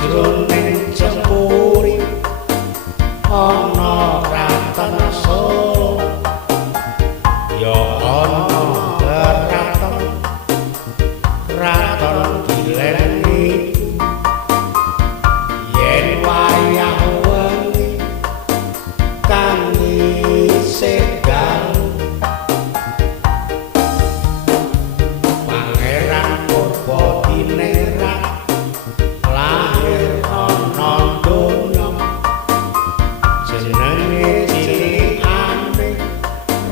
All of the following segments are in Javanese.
sajroning cempuri ana kraton Solo ya ana kraton Gilen iku yen wayah wengi kang isih galu Pangeran Purbadiningrat lahir ana donya jenenge cilikane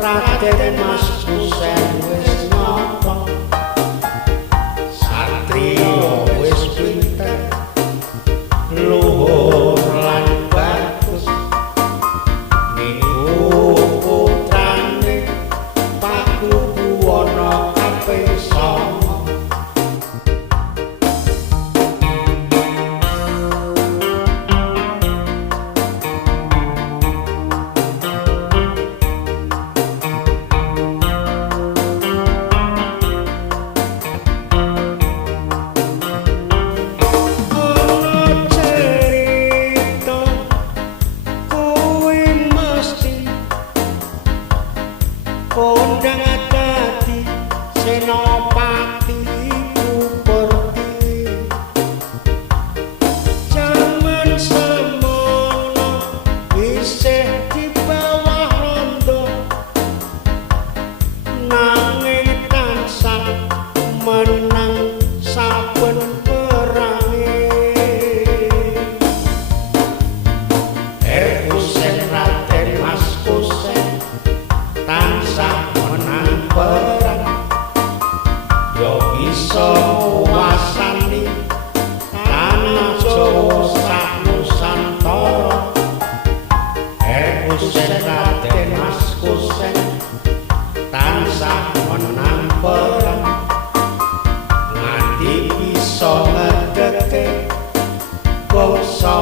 Raden Mas Kusen wis nyata satriya wis pinter luhur lan bagus niku putrane Pakubuwana kaping 9 kondang dadi senopati Puperti jaman semono isih di bawah rondo nanging tansah menang saben perange Kusen Raden Mas Kusen tansah menang perang yo bisa nguwasani tanah Jawa sak Nusantara Kusen Raden Mas Kusen tansah menang perang nganti bisa ngedeke bangsa